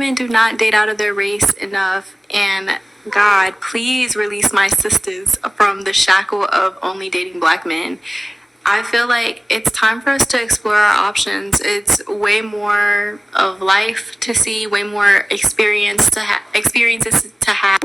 women do not date out of their race enough, and God, please release my sisters from the shackle of only dating black men. I feel like it's time for us to explore our options. It's way more of life to see, way more experiences to have.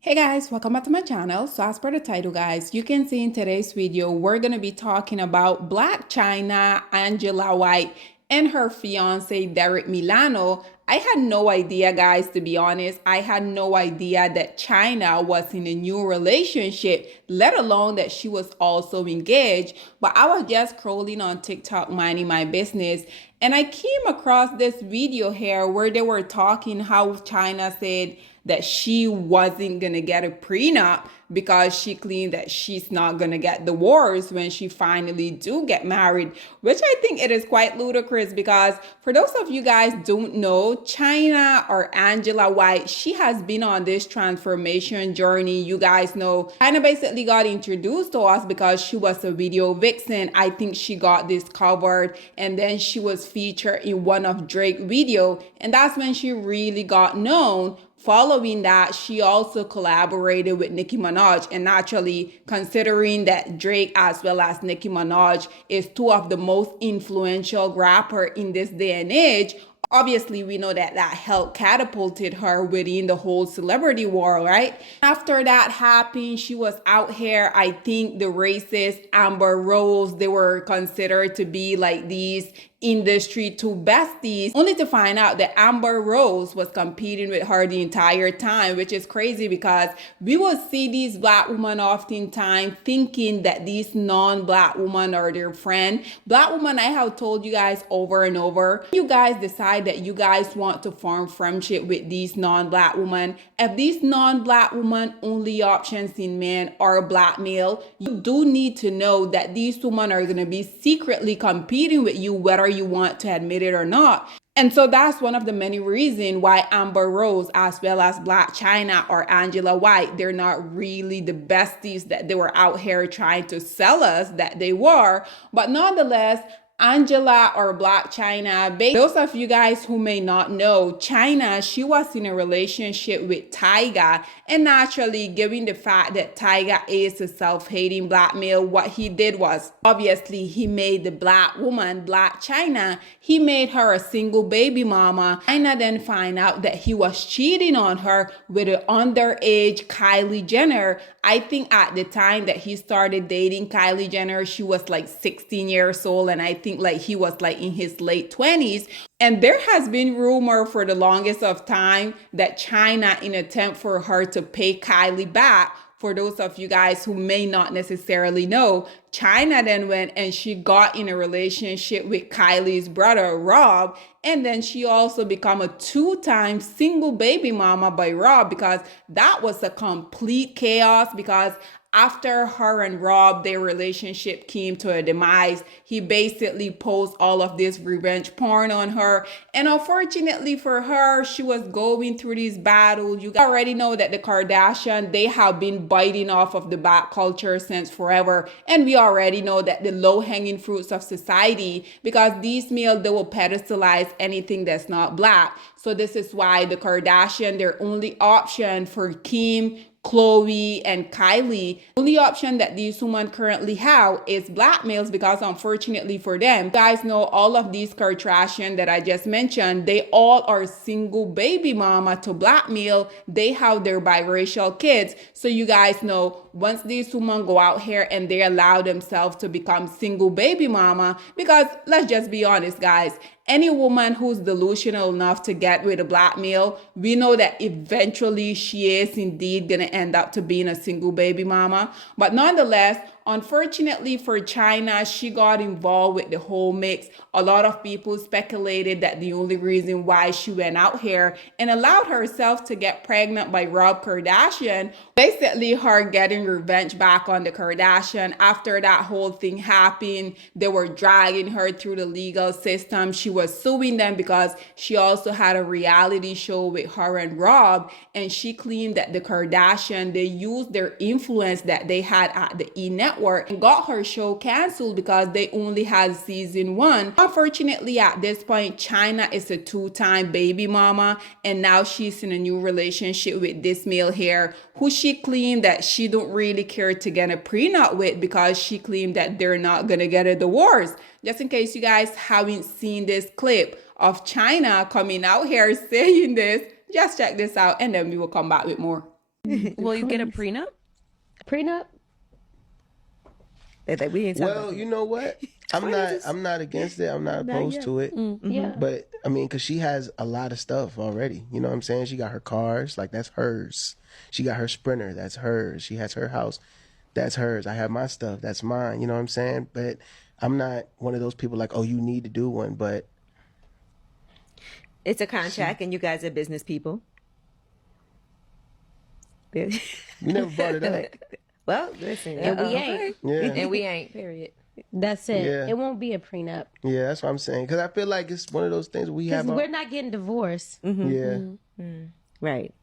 Hey guys, welcome back to my channel. So as per the title guys, you can see in today's video, we're going to be talking about Blac Chyna, Angela White, and her fiance Derek Milano. I had no idea guys, to be honest. I had no idea that Chyna was in a new relationship, let alone that she was also engaged. But I was just scrolling on TikTok minding my business, and I came across this video here where they were talking how Chyna said that she wasn't gonna get a prenup because she claimed that she's not gonna get divorced when she finally do get married, which I think it is quite ludicrous because for those of you guys don't know, Chyna or Angela White, she has been on this transformation journey. You guys know Chyna basically got introduced to us because she was a video vixen. I think she got discovered and then she was featured in one of Drake's video, and that's when she really got known. Following that, she also collaborated with Nicki Minaj, and naturally, considering that Drake as well as Nicki Minaj is two of the most influential rappers in this day and age, obviously we know that that helped catapulted her within the whole celebrity world, right? After that happened, she was out here. I think the racist Amber Rose, they were considered to be like these industry two besties, only to find out that Amber Rose was competing with her the entire time, which is crazy because we will see these black women oftentimes thinking that these non-black women are their friend. Black women, I have told you guys over and over, you guys decide that you guys want to form friendship with these non-black women, if these non-black women only options in men are black male, you do need to know that these women are going to be secretly competing with you, whether you want to admit it or not. And so that's one of the many reasons why Amber Rose as well as Blac Chyna or Angela White, they're not really the besties that they were out here trying to sell us that they were. But nonetheless, Angela or Blac Chyna, those of you guys who may not know, Chyna, she was in a relationship with Tyga, and naturally, given the fact that Tyga is a self-hating black male, what he did was, obviously, he made the black woman, Blac Chyna, he made her a single baby mama. Chyna then find out that he was cheating on her with an underage Kylie Jenner. I think at the time that he started dating Kylie Jenner, she was like 16 years old, and I think like he was like in his late 20s. And there has been rumor for the longest of time that Chyna, in attempt for her to pay Kylie back, for those of you guys who may not necessarily know, Chyna then went and she got in a relationship with Kylie's brother, Rob. And then she also became a two-time single baby mama by Rob, because that was a complete chaos. Because after her and Rob, their relationship came to a demise, he basically posted all of this revenge porn on her. And unfortunately for her, she was going through this battle. You already know that the Kardashians, they have been biting off of the black culture since forever. And we already know that the low-hanging fruits of society, because these males, they will pedestalize anything that's not black. So this is why the Kardashians, their only option for Kim, Khloe, and Kylie, only option that these women currently have is black males, because unfortunately for them, you guys know all of these Kardashians that I just mentioned, they all are single baby mama to black male. They have their biracial kids. So you guys know, once these women go out here and they allow themselves to become single baby mama, because let's just be honest guys, any woman who's delusional enough to get with a black male, we know that eventually she is indeed going to end up to being a single baby mama. But nonetheless, unfortunately for Chyna, she got involved with the whole mix. A lot of people speculated that the only reason why she went out here and allowed herself to get pregnant by Rob Kardashian, basically her getting revenge back on the Kardashian. After that whole thing happened, they were dragging her through the legal system. She was suing them because she also had a reality show with her and Rob, and she claimed that the Kardashian, they used their influence that they had at the E! Network network and got her show canceled because they only had season 1. Unfortunately, at this point, Chyna is a 2-time baby mama, and now she's in a new relationship with this male here who she claimed that she don't really care to get a prenup with because she claimed that they're not gonna get a divorce. Just in case you guys haven't seen this clip of Chyna coming out here saying this, just check this out and then we will come back with more. Will you get a prenup? Prenup? We ain't talking Well, about you know what? I'm not against it. I'm not opposed to it. Yeah. But I mean, cause she has a lot of stuff already. You know what I'm saying? She got her cars, like that's hers. She got her Sprinter, that's hers. She has her house, that's hers. I have my stuff, that's mine. You know what I'm saying? But I'm not one of those people like, oh, you need to do one. But it's a contract, and you guys are business people. you never brought it up. Well, listen, And we ain't. Yeah. and we ain't. Period. That's it. Yeah. It won't be a prenup. Yeah, that's what I'm saying. Cause I feel like it's one of those things we Because have. we're not getting divorced. Yeah. Right.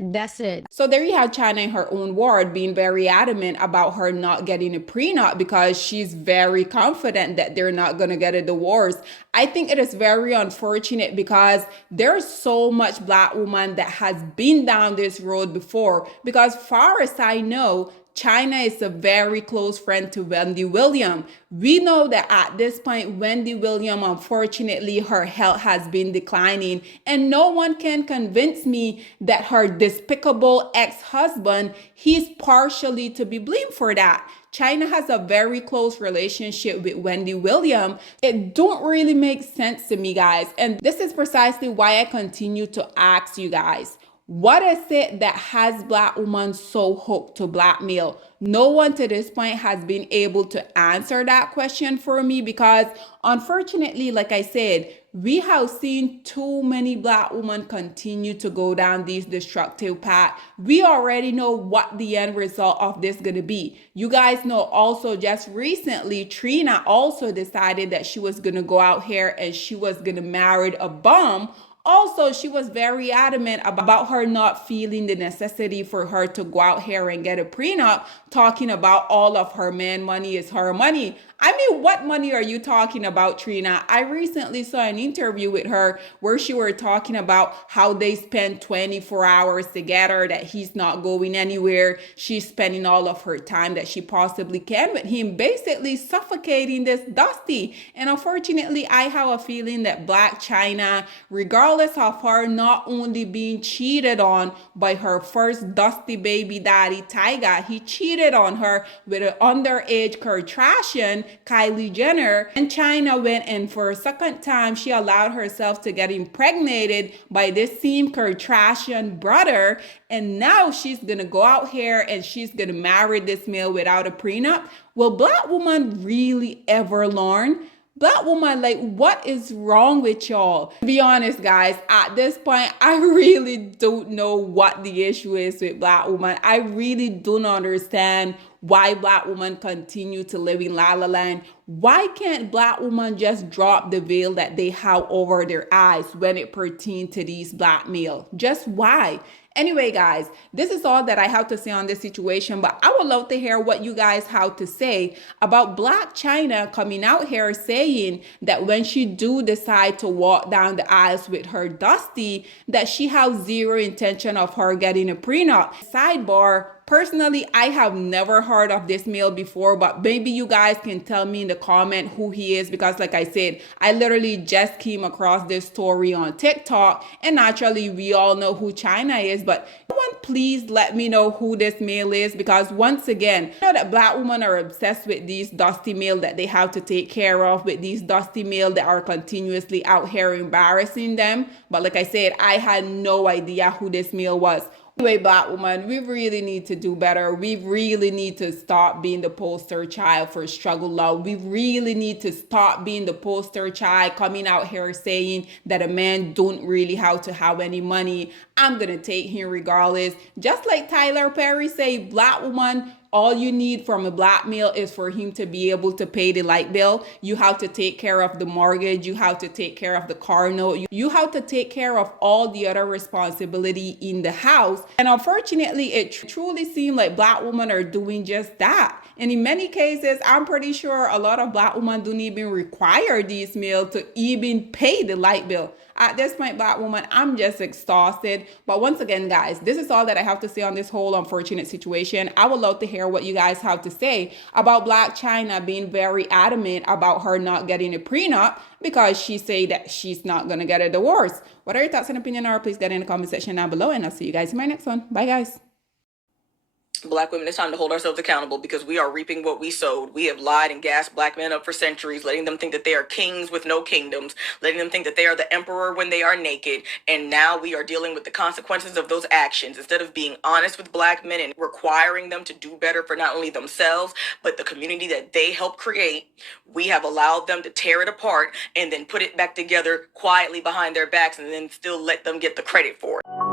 That's it. So there you have Chyna in her own word being very adamant about her not getting a prenup because she's very confident that they're not going to get a divorce. I think it is very unfortunate because there's so much Black woman that has been down this road before, because far as I know, Chyna is a very close friend to Wendy Williams. We know that at this point, Wendy Williams, unfortunately, her health has been declining, and no one can convince me that her despicable ex-husband, he's partially to be blamed for that. Chyna has a very close relationship with Wendy Williams. It don't really make sense to me, guys. And this is precisely why I continue to ask you guys, what is it that has Black women so hooked to blackmail? No one to this point has been able to answer that question for me because unfortunately, like I said, we have seen too many Black women continue to go down these destructive paths. We already know what the end result of this is going to be. You guys know also just recently, Chyna also decided that she was going to go out here and she was going to marry a bum. Also, she was very adamant about her not feeling the necessity for her to go out here and get a prenup, talking about all of her man money is her money. I mean, what money are you talking about, Chyna? I recently saw an interview with her where she were talking about how they spend 24 hours together, that he's not going anywhere. She's spending all of her time that she possibly can with him, basically suffocating this Dusty. And unfortunately, I have a feeling that Black Chyna, regardless of her not only being cheated on by her first Dusty baby daddy, Tyga, he cheated on her with an underage Kardashian, Kylie Jenner, and Chyna went in for a second time. She allowed herself to get impregnated by this same Kardashian brother, and now she's gonna go out here and she's gonna marry this male without a prenup. Will Black woman really ever learn? Black woman, like, what is wrong with y'all? To be honest, guys, at this point, I really don't know what the issue is with Black woman. I really don't understand why Black women continue to live in La La Land. Why can't Black women just drop the veil that they have over their eyes when it pertains to these Black males? Just why? Anyway, guys, this is all that I have to say on this situation, but I would love to hear what you guys have to say about Black Chyna coming out here saying that when she do decide to walk down the aisles with her Dusty, that she has zero intention of her getting a prenup. Sidebar, personally, I have never heard of this male before, but maybe you guys can tell me in the comment who he is, because like I said, I literally just came across this story on TikTok, and naturally we all know who Chyna is, but someone please let me know who this male is, because once again, I know that Black women are obsessed with these Dusty male that they have to take care of, with these Dusty male that are continuously out here embarrassing them, but like I said, I had no idea who this male was. Anyway, Black woman, we really need to do better. We really need to stop being the poster child for struggle love. We really need to stop being the poster child coming out here saying that a man don't really have to have any money. I'm going to take him regardless. Just like Tyler Perry say, Black woman, all you need from a black male is for him to be able to pay the light bill. You have to take care of the mortgage. You have to take care of the car note. You have to take care of all the other responsibility in the house. And unfortunately, it truly seems like black women are doing just that. And in many cases, I'm pretty sure a lot of black women don't even require these males to even pay the light bill. At this point, black woman, I'm just exhausted. But once again, guys, this is all that I have to say on this whole unfortunate situation. I would love to hear what you guys have to say about Black Chyna being very adamant about her not getting a prenup because she said that she's not going to get a divorce. What are your thoughts and opinion are? Please get in the comment section down below, and I'll see you guys in my next one. Bye, guys. Black women, it's time to hold ourselves accountable because we are reaping what we sowed. We have lied and gassed black men up for centuries, letting them think that they are kings with no kingdoms, letting them think that they are the emperor when they are naked. And now we are dealing with the consequences of those actions. Instead of being honest with black men and requiring them to do better for not only themselves, but the community that they helped create, we have allowed them to tear it apart and then put it back together quietly behind their backs and then still let them get the credit for it.